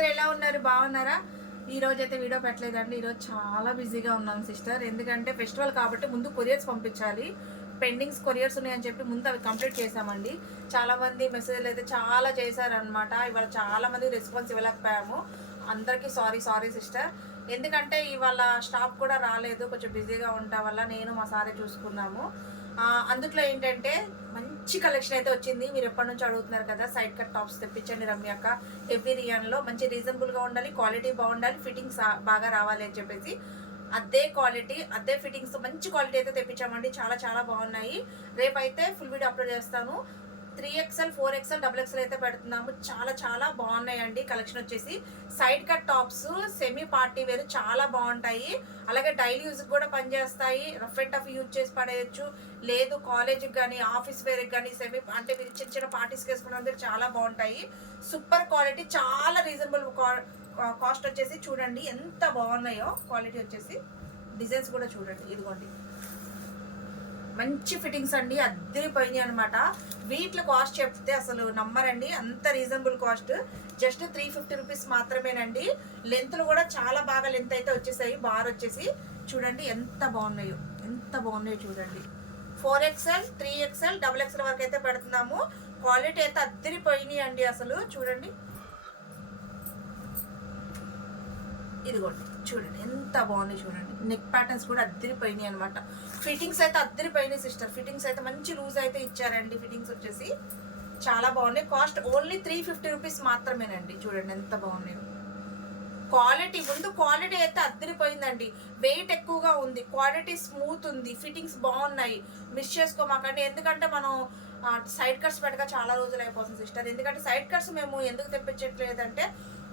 అందరు ఎలా ఉన్నారు? బాగున్నారా? ఈ రోజు అయితే వీడియో పెట్టలేదండి. ఈరోజు చాలా బిజీగా ఉన్నాను సిస్టర్. ఎందుకంటే ఫెస్టివల్ కాబట్టి ముందు కొరియర్స్ పంపించాలి. పెండింగ్స్ కొరియర్స్ ఉన్నాయని చెప్పి ముందు అవి కంప్లీట్ చేసామండి చాలామంది మెసేజ్లు అయితే చాలా చేశారనమాట ఇవాళ చాలామంది రెస్పాన్స్ ఇవ్వలేకపోయాము. అందరికీ సారీ సారీ సిస్టర్. ఎందుకంటే ఇవాళ స్టాఫ్ కూడా రాలేదు. కొంచెం బిజీగా ఉండటం వల్ల నేను మా సారే చూసుకున్నాము. అందుట్లో ఏంటంటే మంచి కలెక్షన్ అయితే వచ్చింది. మీరు ఎప్పటి నుంచి అడుగుతున్నారు కదా సైడ్ కట్ టాప్స్ తెప్పించండి రమ్యక్క ఎవ్రీ రియాన్లో మంచి రీజనబుల్గా ఉండాలి క్వాలిటీ బాగుండాలి ఫిట్టింగ్స్ బాగా రావాలి అని చెప్పేసి. అదే క్వాలిటీ అదే ఫిట్టింగ్స్ మంచి క్వాలిటీ అయితే తెప్పించామండి. చాలా చాలా బాగున్నాయి. రేపైతే ఫుల్ వీడియో అప్లోడ్ చేస్తాను. Three XL four XL double XL అయితే పెడుతున్నాము. చాలా చాలా బాగున్నాయండి. కలెక్షన్ వచ్చేసి side cut tops semi party wear చాలా బాగుంటాయి. అలాగే డైలీ యూజ్కి కూడా పనిచేస్తాయి. రఫ్ అండ్ టఫ్ యూజ్ చేసి పడేయచ్చు. లేదు కాలేజ్కి కానీ ఆఫీస్ వేర్కి కానీ సెమీ అంటే మీరు చిన్న చిన్న పార్టీస్కి వేసుకున్నందుకు చాలా బాగుంటాయి. సూపర్ క్వాలిటీ చాలా రీజనబుల్ కాస్ట్ వచ్చేసి చూడండి ఎంత బాగున్నాయో క్వాలిటీ వచ్చేసి డిజైన్స్ కూడా చూడండి. ఇదిగోండి. మంచి ఫిట్టింగ్స్ అండి అద్దరిపోయినాయి అనమాట వీటిలో కాస్ట్ చెప్తే అసలు నమ్మరండి అంత reasonable cost. Just three fifty rupees మాత్రమేనండి. లెంత్లు కూడా చాలా బాగా లెంత్ అయితే వచ్చేసాయి బార్ వచ్చేసి. చూడండి ఎంత బాగున్నాయో ఎంత బాగున్నాయో చూడండి. Four XL three XL double XL వరకు అయితే పెడుతున్నాము. క్వాలిటీ అయితే అద్దరిపోయినాయి అండి అసలు చూడండి. ఇదిగోండి చూడండి ఎంత బాగుంది చూడండి. నెక్ ప్యాటర్న్స్ కూడా అద్దరిపోయినాయి అనమాట ఫిట్టింగ్స్ అయితే అద్దరిపోయినాయి సిస్టర్ ఫిట్టింగ్స్ అయితే మంచి లూజ్ అయితే ఇచ్చారండి. ఫిట్టింగ్స్ వచ్చేసి చాలా బాగున్నాయి. Cost only three fifty rupees మాత్రమేనండి. చూడండి ఎంత బాగున్నాయో. క్వాలిటీ ముందు క్వాలిటీ అయితే అద్దరిపోయిందండి. వెయిట్ ఎక్కువగా ఉంది క్వాలిటీ స్మూత్ ఉంది ఫిట్టింగ్స్ బాగున్నాయి. మిస్ చేసుకోమాకండి. ఎందుకంటే మనం సైడ్ కట్స్ పెట్టక చాలా రోజులు అయిపోతుంది సిస్టర్ ఎందుకంటే సైడ్ కట్స్ మేము ఎందుకు తెప్పించట్లేదంటే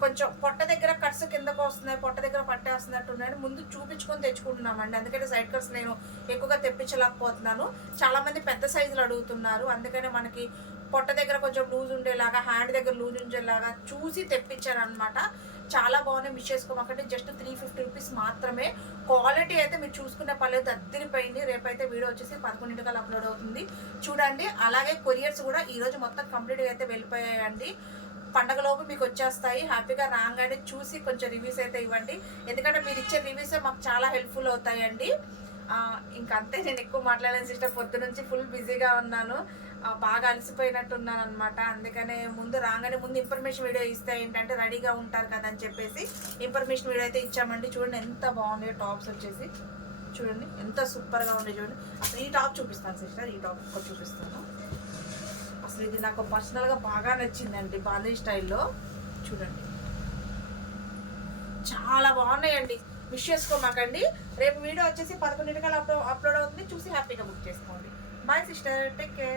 కొంచెం పొట్ట దగ్గర కట్స్ కిందకు వస్తున్నాయి పొట్ట దగ్గర పట్టేస్తున్నట్టు ఉన్నాయని ముందు చూపించుకొని తెచ్చుకుంటున్నామండి. అందుకనే సైడ్ కట్స్ నేను ఎక్కువగా తెప్పించలేకపోతున్నాను. చాలామంది పెద్ద సైజులు అడుగుతున్నారు. అందుకనే మనకి పొట్ట దగ్గర కొంచెం లూజ్ ఉండేలాగా హ్యాండ్ దగ్గర లూజ్ ఉండేలాగా చూసి తెప్పించారనమాట చాలా బాగున్నాయి మిస్ చేసుకోమాకంటే జస్ట్ త్రీ ఫిఫ్టీ రూపీస్ మాత్రమే. క్వాలిటీ అయితే మీరు చూసుకునే పర్లేదు అద్దరిపోయింది. రేపైతే వీడియో వచ్చేసి పదకొండింటికల్ అప్లోడ్ అవుతుంది. చూడండి అలాగే కొరియర్స్ కూడా ఈరోజు మొత్తం కంప్లీట్గా అయితే వెళ్ళిపోయాయండి. పండగలోపు మీకు వచ్చేస్తాయి. హ్యాపీగా రాగానే చూసి కొంచెం రివ్యూస్ అయితే ఇవ్వండి. ఎందుకంటే మీరు ఇచ్చే రివ్యూస్ మాకు చాలా హెల్ప్ఫుల్ అవుతాయండి. ఇంకా అంతే నేను ఎక్కువ మాట్లాడలేను సిస్టర్. పొద్దు నుంచి ఫుల్ బిజీగా ఉన్నాను. బాగా అలసిపోయినట్టు ఉన్నాను అనమాట అందుకనే ముందు రాగానే ముందు ఇన్ఫర్మేషన్ వీడియో ఇస్తే ఏంటంటే రెడీగా ఉంటారు కదా అని చెప్పేసి ఇన్ఫర్మేషన్ వీడియో అయితే ఇచ్చామండి. చూడండి ఎంత బాగున్నాయో టాప్స్ వచ్చేసి. చూడండి ఎంత సూపర్గా ఉంది చూడండి. అసలు ఈ టాప్ చూపిస్తాను సిస్టర్ ఈ టాప్ ఒకటి చూపిస్తాను. అసలు ఇది నాకు పర్సనల్గా బాగా నచ్చిందండి బాలీ స్టైల్లో చూడండి. చాలా బాగున్నాయండి. మిస్ చేసుకోమాకండి. రేపు వీడియో వచ్చేసి పదకొండింటికల్ అప్లో అప్లోడ్ అవుతుంది. చూసి హ్యాపీగా బుక్ చేసుకోండి. Bye sister. Take care.